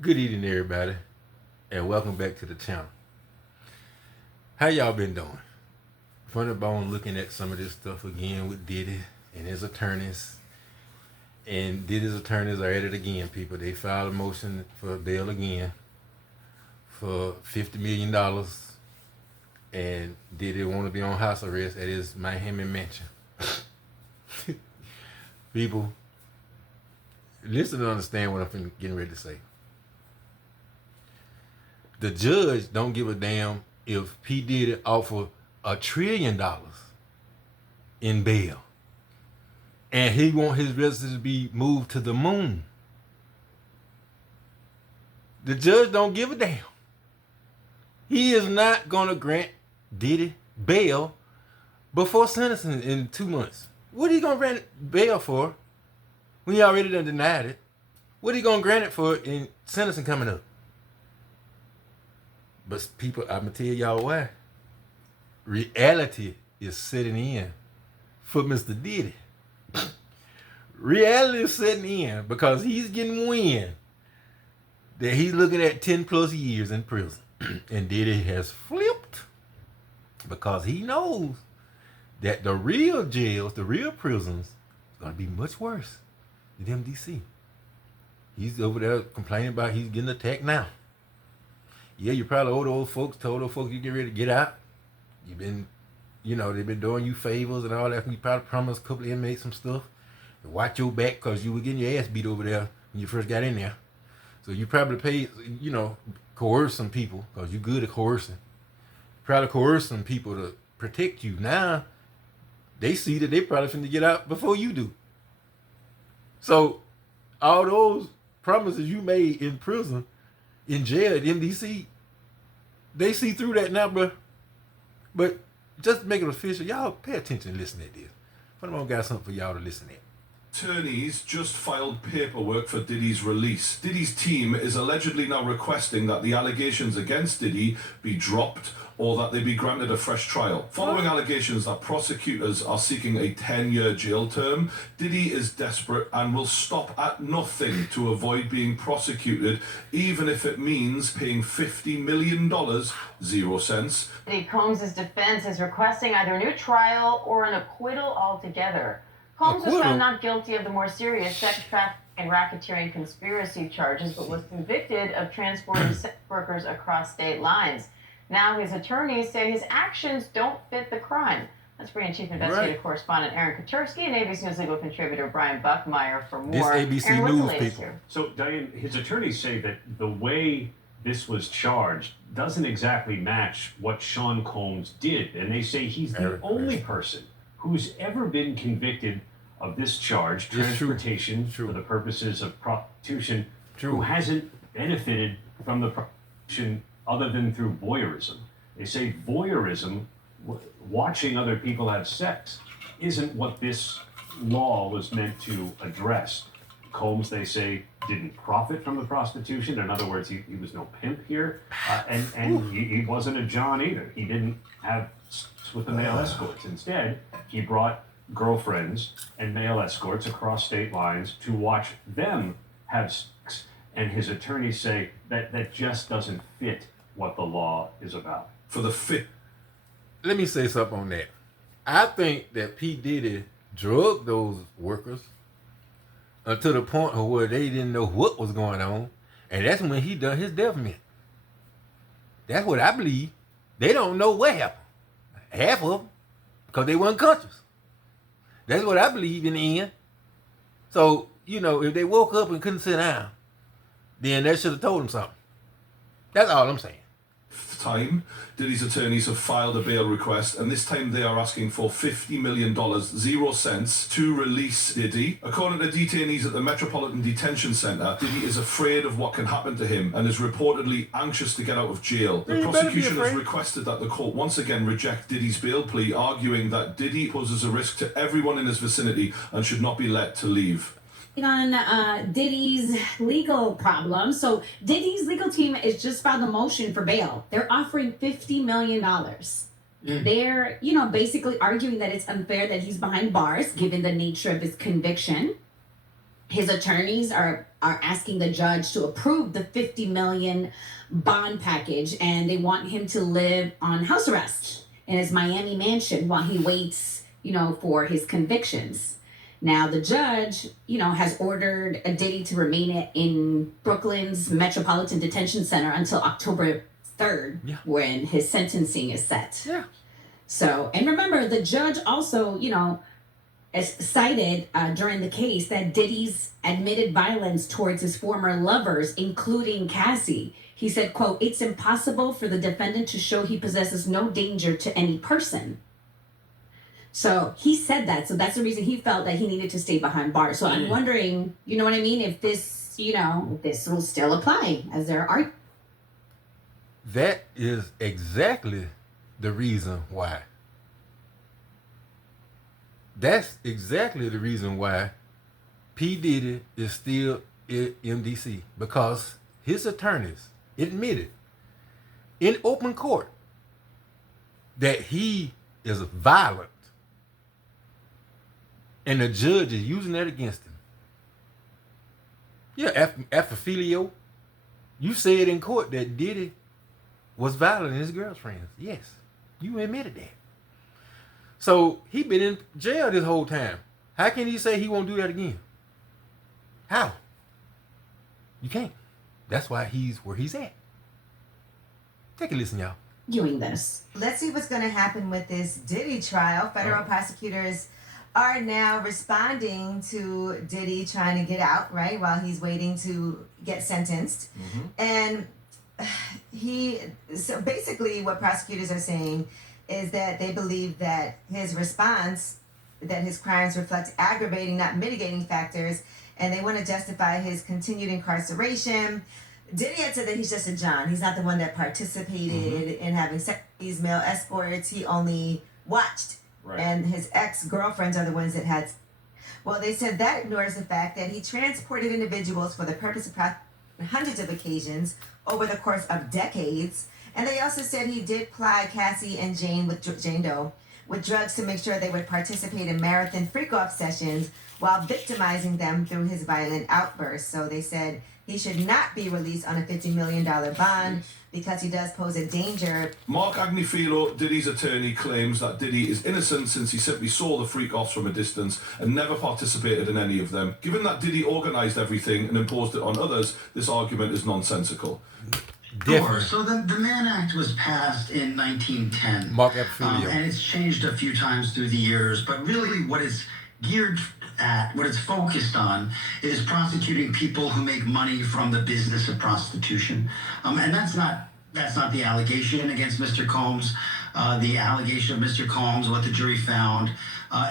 Good evening, everybody, and welcome back to the channel. How y'all been doing? Funny bone looking at some of this stuff again with Diddy and his attorneys. And Diddy's attorneys are at it again, people. They filed a motion for bail again for $50 million. And Diddy want to be on house arrest at his Miami mansion. People, listen to understand what I'm getting ready to say. The judge don't give a damn if P Diddy offer $1 trillion in bail, and he want his residence to be moved to the moon. The judge don't give a damn. He is not gonna grant Diddy bail before sentencing in 2 months. What are you gonna grant bail for when he already done denied it? What are you gonna grant it for in sentencing coming up? But people, I'm gonna tell y'all why. Reality is setting in for Mr. Diddy. Reality is setting in because he's getting wind that he's looking at 10 plus years in prison. And Diddy has flipped because he knows that the real jails, the real prisons, is gonna be much worse than MDC. He's over there complaining about he's getting attacked now. Yeah, you probably old folks told old folks you get ready to get out. You've been, they've been doing you favors and all that. You probably promised a couple of inmates some stuff. And watch your back because you were getting your ass beat over there when you first got in there. So you probably paid, coerce some people because you're good at coercing. Probably coerce some people to protect you. Now, they see that they probably finna get out before you do. So all those promises you made in prison, in jail at MDC, they see through that now, bro. But just to make it official, y'all pay attention and listen at this. I got something for y'all to listen at. Attorneys just filed paperwork for Diddy's release. Diddy's team is allegedly now requesting that the allegations against Diddy be dropped or that they be granted a fresh trial. Following allegations that prosecutors are seeking a 10-year jail term, Diddy is desperate and will stop at nothing to avoid being prosecuted, even if it means paying $50 million, 0 cents. Diddy Combs' defense is requesting either a new trial or an acquittal altogether. Combs was found not guilty of the more serious sex trafficking and racketeering conspiracy charges, but was convicted of transporting sex workers across state lines. Now his attorneys say his actions don't fit the crime. Let's bring in Chief Investigative Correspondent Aaron Katursky and ABC News legal contributor Brian Buckmeyer for more. This ABC Aaron, News people. here? So, Diane, his attorneys say that the way this was charged doesn't exactly match what Sean Combs did. And they say he's the only person who's ever been convicted of this charge, transportation for the purposes of prostitution, who hasn't benefited from the prostitution other than through voyeurism. They say voyeurism, watching other people have sex, isn't what this law was meant to address. Combs, they say, didn't profit from the prostitution. In other words, he was no pimp here. And he wasn't a John either. He didn't have sex with the male escorts. Instead, he brought girlfriends and male escorts across state lines to watch them have sex. And his attorneys say that just doesn't fit what the law is about. For the fit. Let me say something on that. I think that P Diddy drugged those workers until the point where they didn't know what was going on, and that's when he done his devilment. That's what I believe. They don't know what happened. Half of them, because they weren't conscious. That's what I believe in the end. So, if they woke up and couldn't sit down, then that should have told them something. That's all I'm saying. Time, Diddy's attorneys have filed a bail request, and this time they are asking for $50 million, 0 cents, to release Diddy. According to detainees at the Metropolitan Detention Center, Diddy is afraid of what can happen to him and is reportedly anxious to get out of jail. The prosecution has requested that the court once again reject Diddy's bail plea, arguing that Diddy poses a risk to everyone in his vicinity and should not be let to leave. On Diddy's legal problems. So Diddy's legal team is just filed a motion for bail. They're offering $50 million. They're, basically arguing that it's unfair that he's behind bars given the nature of his conviction. his attorneys are asking the judge to approve the 50 million bond package, and they want him to live on house arrest in his Miami mansion while he waits, for his convictions. Now the judge, has ordered Diddy to remain in Brooklyn's Metropolitan Detention Center until October 3rd, when his sentencing is set. Yeah. So, and remember, the judge also, as cited during the case that Diddy's admitted violence towards his former lovers, including Cassie. He said, quote, "It's impossible for the defendant to show he possesses no danger to any person." So he said that. So that's the reason he felt that he needed to stay behind bars. So I'm wondering, you know what I mean, if this, this will still apply as their argument. That is exactly the reason why. That's exactly the reason why P Diddy is still in MDC, because his attorneys admitted in open court that he is violent, and the judge is using that against him. Yeah, after Filio, you said in court that Diddy was violent in his girlfriends. Yes, you admitted that. So he been in jail this whole time. How can he say he won't do that again? How? You can't. That's why he's where he's at. Take a listen, y'all. Doing this. Let's see what's going to happen with this Diddy trial. Federal prosecutors are now responding to Diddy trying to get out, right, while he's waiting to get sentenced. And so basically what prosecutors are saying is that they believe that his response, that his crimes reflect aggravating, not mitigating factors, and they want to justify his continued incarceration. Diddy had said that he's just a John. He's not the one that participated in having sex with these male escorts. He only watched. Right. And his ex-girlfriends are the ones that had. Well, they said that ignores the fact that he transported individuals for the purpose of hundreds of occasions over the course of decades. And they also said he did ply Cassie and Jane Doe with drugs to make sure they would participate in marathon freak-off sessions while victimizing them through his violent outbursts. So they said he should not be released on a $50 million bond because he does pose a danger. Mark Agnifilo, Diddy's attorney, claims that Diddy is innocent since he simply saw the freak-offs from a distance and never participated in any of them. Given that Diddy organised everything and imposed it on others, this argument is nonsensical. Sure. So the Mann Act was passed in 1910. Mark Agnifilo. And it's changed a few times through the years, but really what it's geared at, what it's focused on, is prosecuting people who make money from the business of prostitution. And that's not the allegation against Mr. Combs. The allegation of Mr. Combs, what the jury found,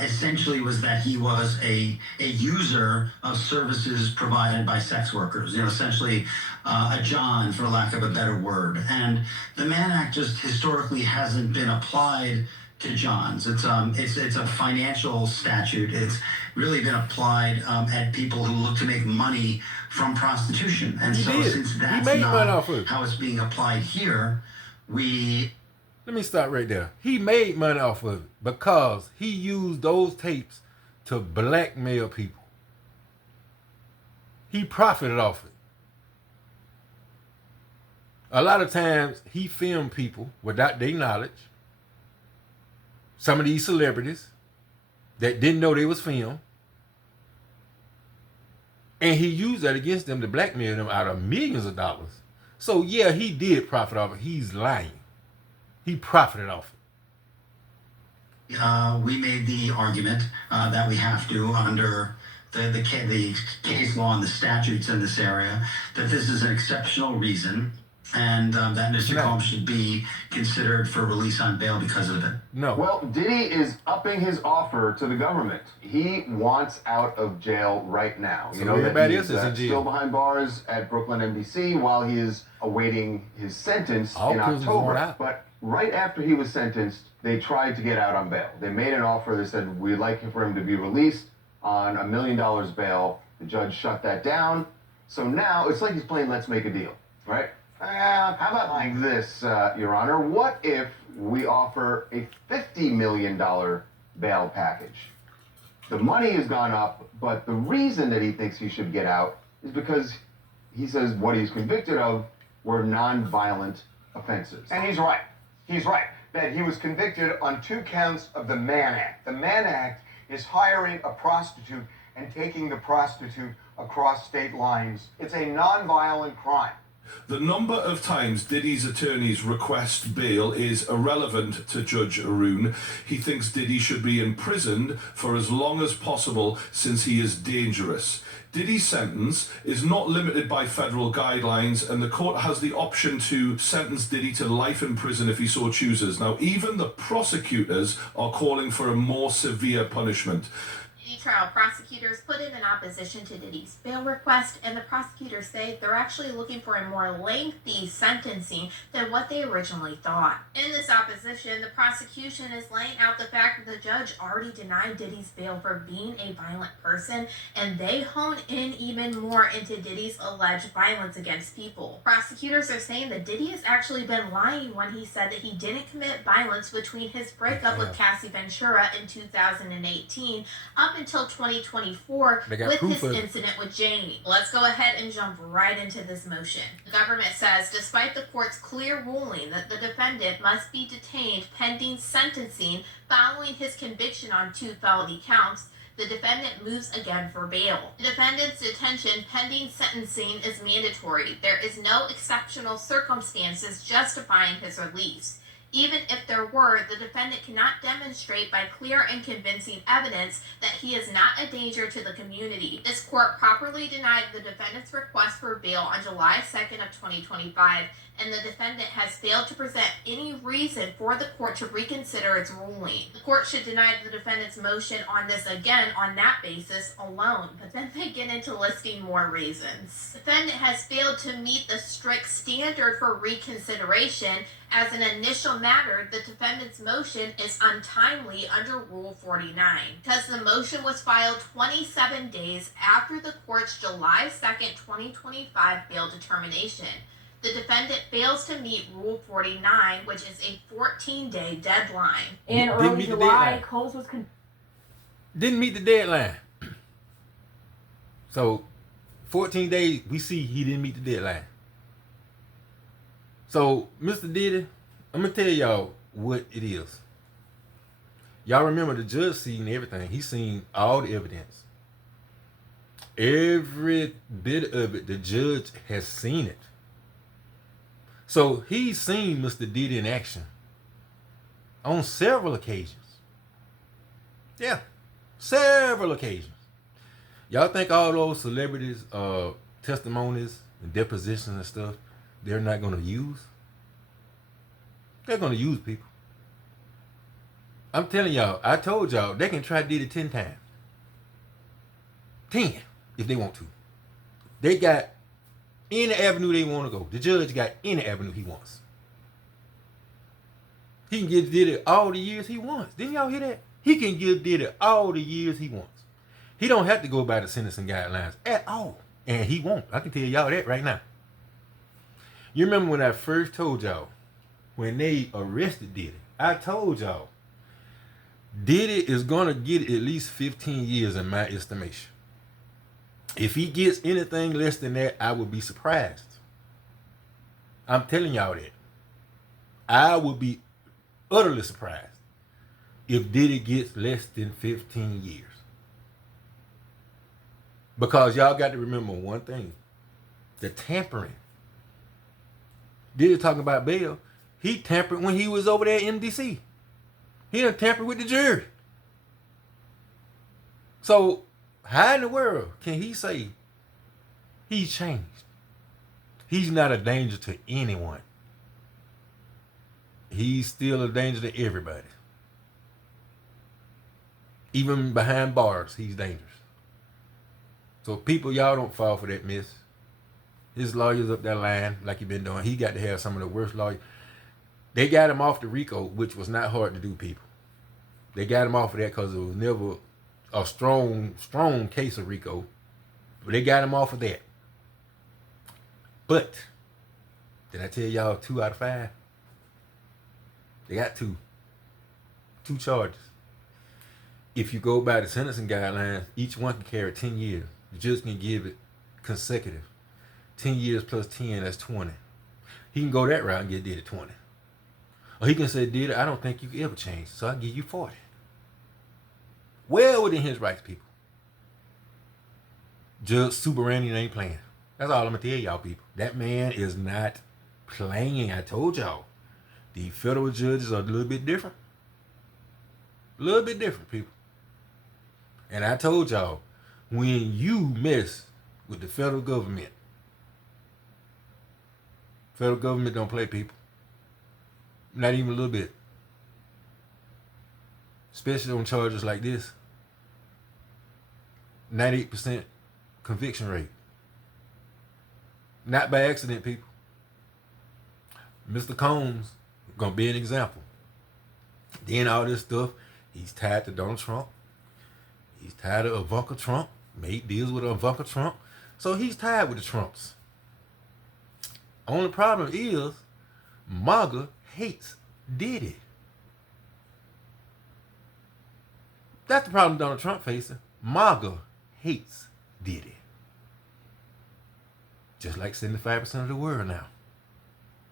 essentially was that he was a user of services provided by sex workers, essentially a John, for lack of a better word. And the Mann Act just historically hasn't been applied to Johns. It's a financial statute. It's really been applied at people who look to make money from prostitution. And since that's not how it's being applied here, Let me stop right there. He made money off of it because he used those tapes to blackmail people. He profited off it. A lot of times he filmed people without their knowledge. Some of these celebrities that didn't know they was filmed. And he used that against them to blackmail them out of millions of dollars. So yeah, he did profit off it. He's lying. He profited off it. We made the argument that we have to, under the case law and the statutes in this area, that this is an exceptional reason, and that Mr. Combs should be considered for release on bail because of it. No. Well, Diddy is upping his offer to the government. He wants out of jail right now. So everybody else is in jail. Still behind bars at Brooklyn MDC while he is awaiting his sentence in October. But right after he was sentenced, they tried to get out on bail. They made an offer. They said, we'd like for him to be released on $1 million bail. The judge shut that down. So now it's like he's playing Let's Make a Deal, right? How about like this, Your Honor? What if we offer a $50 million bail package? The money has gone up, but the reason that he thinks he should get out is because he says what he's convicted of were non-violent offenses. And he's right. He's right that he was convicted on 2 counts of the Mann Act. The Mann Act is hiring a prostitute and taking the prostitute across state lines. It's a non-violent crime. The number of times Diddy's attorneys request bail is irrelevant to Judge Arun. He thinks Diddy should be imprisoned for as long as possible since he is dangerous. Diddy's sentence is not limited by federal guidelines, and the court has the option to sentence Diddy to life in prison if he so chooses. Now, even the prosecutors are calling for a more severe punishment. Trial prosecutors put in an opposition to Diddy's bail request, and the prosecutors say they're actually looking for a more lengthy sentencing than what they originally thought. In this opposition, the prosecution is laying out the fact that the judge already denied Diddy's bail for being a violent person, and they hone in even more into Diddy's alleged violence against people. Prosecutors are saying that Diddy has actually been lying when he said that he didn't commit violence between his breakup with Cassie Ventura in 2018 up until 2024 with his incident with Jamie. Let's go ahead and jump right into this motion. The government says, despite the court's clear ruling that the defendant must be detained pending sentencing following his conviction on 2 felony counts, the defendant moves again for bail. The defendant's detention pending sentencing is mandatory. There is no exceptional circumstances justifying his release. Even if there were, the defendant cannot demonstrate by clear and convincing evidence that he is not a danger to the community. This court properly denied the defendant's request for bail on July 2nd of 2025, and the defendant has failed to present any reason for the court to reconsider its ruling. The court should deny the defendant's motion on this again on that basis alone, but then they get into listing more reasons. The defendant has failed to meet the strict standard for reconsideration. As an initial matter, the defendant's motion is untimely under Rule 49 because the motion was filed 27 days after the court's July 2nd, 2025 bail determination. The defendant fails to meet Rule 49, which is a 14-day deadline. In early July, Coles was didn't meet the deadline. So, 14 days, we see he didn't meet the deadline. So, Mr. Diddy, I'm going to tell y'all what it is. Y'all remember the judge seen everything. He seen all the evidence. Every bit of it, the judge has seen it. So, he's seen Mr. Diddy in action on several occasions. Yeah, several occasions. Y'all think all those celebrities' testimonies and depositions and stuff, they're not going to use? They're going to use people. I'm telling y'all, I told y'all, they can try Diddy 10 times. 10, if they want to. They got any avenue they want to go. The judge got any avenue he wants. He can give Diddy all the years he wants. Didn't y'all hear that? He can give Diddy all the years he wants. He don't have to go by the sentencing guidelines at all. And he won't. I can tell y'all that right now. You remember when I first told y'all, when they arrested Diddy, I told y'all, Diddy is going to get at least 15 years in my estimation. If he gets anything less than that, I would be surprised. I'm telling y'all that. I would be utterly surprised if Diddy gets less than 15 years. Because y'all got to remember one thing. The tampering. Diddy talking about bail. He tampered when he was over there at MDC. He done tampered with the jury. So, how in the world can he say he's changed? He's not a danger to anyone. He's still a danger to everybody. Even behind bars, he's dangerous. So people, y'all don't fall for that mess. His lawyers up that line like he been doing. He got to have some of the worst lawyers. They got him off the RICO, which was not hard to do, people. They got him off of that because it was never a strong case of RICO. But they got him off of that. But, did I tell y'all 2 out of 5? They got 2. 2 charges. if you go by the sentencing guidelines, each one can carry 10 years. The judge can give it consecutive. 10 years plus 10, that's 20. He can go that route and get Diddy 20. Or he can say, Diddy, I don't think you can ever change, so I'll give you 40. Well within his rights, people. Judge Super Randy ain't playing. That's all I'm going to tell y'all, people. That man is not playing. I told y'all. The federal judges are a little bit different. A little bit different, people. And I told y'all, when you mess with the federal government don't play, people. Not even a little bit. Especially on charges like this. 98% conviction rate. Not by accident, people. Mr. Combs gonna be an example. Then all this stuff, he's tied to Donald Trump. He's tied to Ivanka Trump. Made deals with Ivanka Trump. So he's tied with the Trumps. Only problem is MAGA hates Diddy. That's the problem Donald Trump facing. MAGA hates Diddy. Just like 75% of the world now.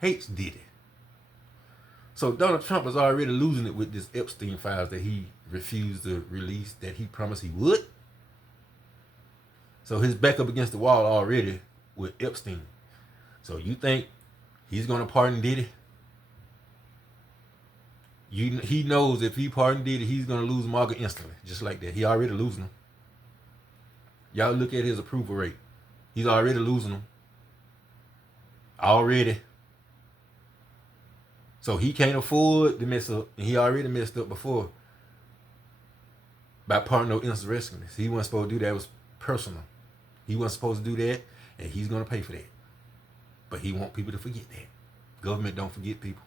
Hates Diddy. So Donald Trump is already losing it with this Epstein files that he refused to release, that he promised he would. So his back up against the wall already with Epstein. So you think he's going to pardon Diddy? He knows if he pardon Diddy, he's going to lose MAGA instantly. Just like that. He already losing them. Y'all look at his approval rate. He's already losing them. Already. So he can't afford to mess up. And he already messed up before. By pardoning no insurrectionists. He wasn't supposed to do that. It was personal. He wasn't supposed to do that. And he's going to pay for that. But he want people to forget that. Government don't forget people.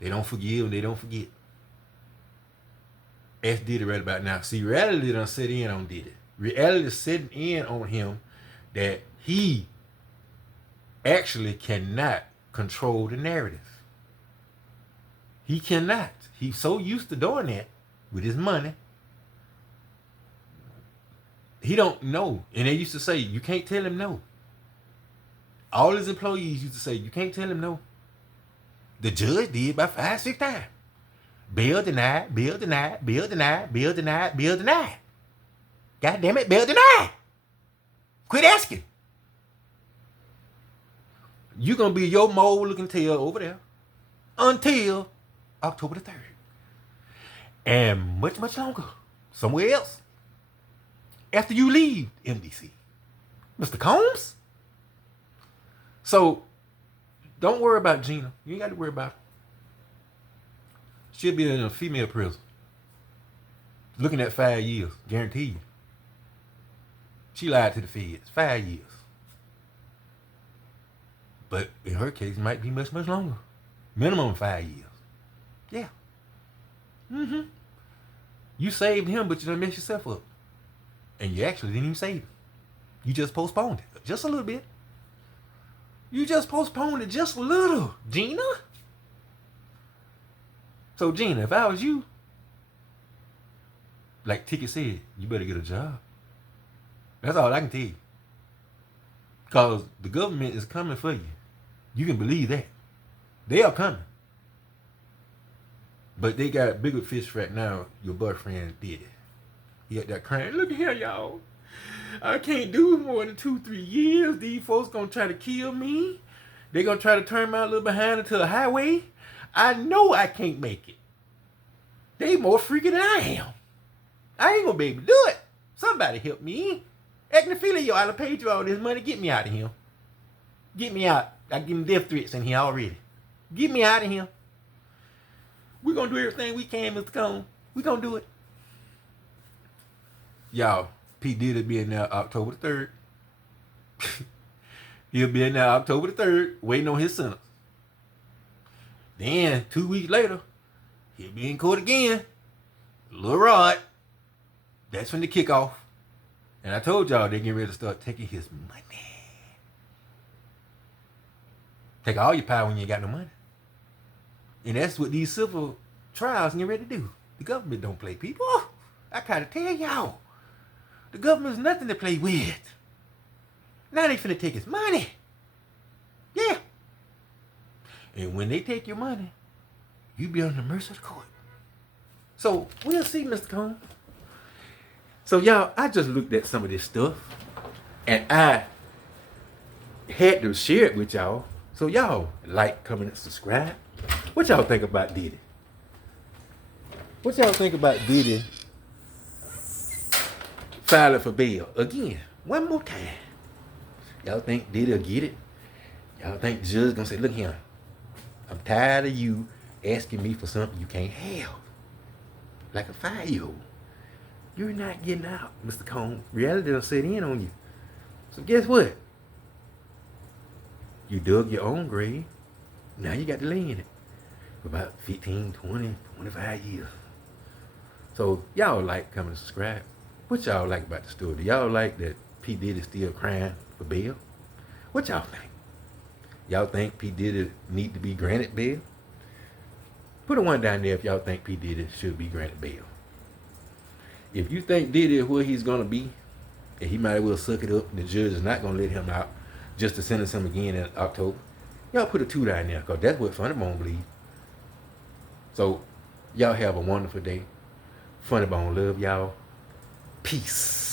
They don't forgive and they don't forget. Ask Diddy right about now. See, reality done set in on Diddy. Reality is setting in on him that he actually cannot control the narrative. He cannot. He's so used to doing that with his money. He don't know. And they used to say, you can't tell him no. All his employees used to say, you can't tell him no. The judge did by 5-6 times. Bail denied, bail denied, bail denied, bail denied, bail denied. God damn it, bail denied. Quit asking. You're going to be your mole looking tail over there until October the 3rd. And much, much longer. Somewhere else. After you leave MDC. Mr. Combs? So, don't worry about Gina. You ain't got to worry about her. She'll be in a female prison. Looking at 5 years. Guaranteed. She lied to the feds. 5 years. But in her case, it might be much, much longer. Minimum 5 years. Yeah. Mm-hmm. You saved him, but you done messed yourself up. And you actually didn't even save him. You just postponed it. Just a little bit. You just postponed it just a little, Gina. So, Gina, if I was you, like Ticket said, you better get a job. That's all I can tell you. Because the government is coming for you. You can believe that. They are coming. But they got bigger fish right now. Your boyfriend did it. He got that crying. Look here, y'all. I can't do more than 2-3 years. These folks gonna try to kill me. They gonna try to turn my little behind into a highway. I know I can't make it. They more freaky than I am. I ain't gonna be able to do it. Somebody help me. Agnephilio, I done paid you all this money. Get me out of here. Get me out. I give him death threats in here already. Get me out of here. We're gonna do everything we can, Mr. Cone. We're gonna do it. Y'all, P Diddy be in there October the 3rd. He'll be in there October the 3rd, waiting on his sentence. Then, 2 weeks later, he'll be in court again. Lil Rod. That's when the kickoff. And I told y'all they're getting ready to start taking his money. Take all your power when you ain't got no money. And that's what these civil trials get ready to do. The government don't play people. I gotta tell y'all, the government's nothing to play with. Now they finna take his money. Yeah. And when they take your money, you be on the mercy of the court. So we'll see, Mr. Combs. So y'all, I just looked at some of this stuff, and I had to share it with y'all. So y'all like, comment, and subscribe. What y'all think about Diddy? What y'all think about Diddy filing for bail again? One more time. Y'all think Diddy'll get it? Y'all think the judge gonna say, look here, I'm tired of you asking me for something you can't have. Like a 5-year-old. You're not getting out, Mr. Combs. Reality done set in on you. So guess what? You dug your own grave. Now you got to lay in it for about 15, 20, 25 years. So y'all like, comment, and subscribe. What y'all like about the story? Do y'all like that P Diddy still crying for bail? What y'all think? Y'all think P Diddy need to be granted bail? Put a 1 down there if y'all think P Diddy should be granted bail. If you think Diddy is where he's gonna be, and he might as well suck it up, and the judge is not gonna let him out just to sentence him again in October, y'all put a 2 down there, because that's what Funny Bone believes. So y'all have a wonderful day. Funny Bone love y'all. Peace.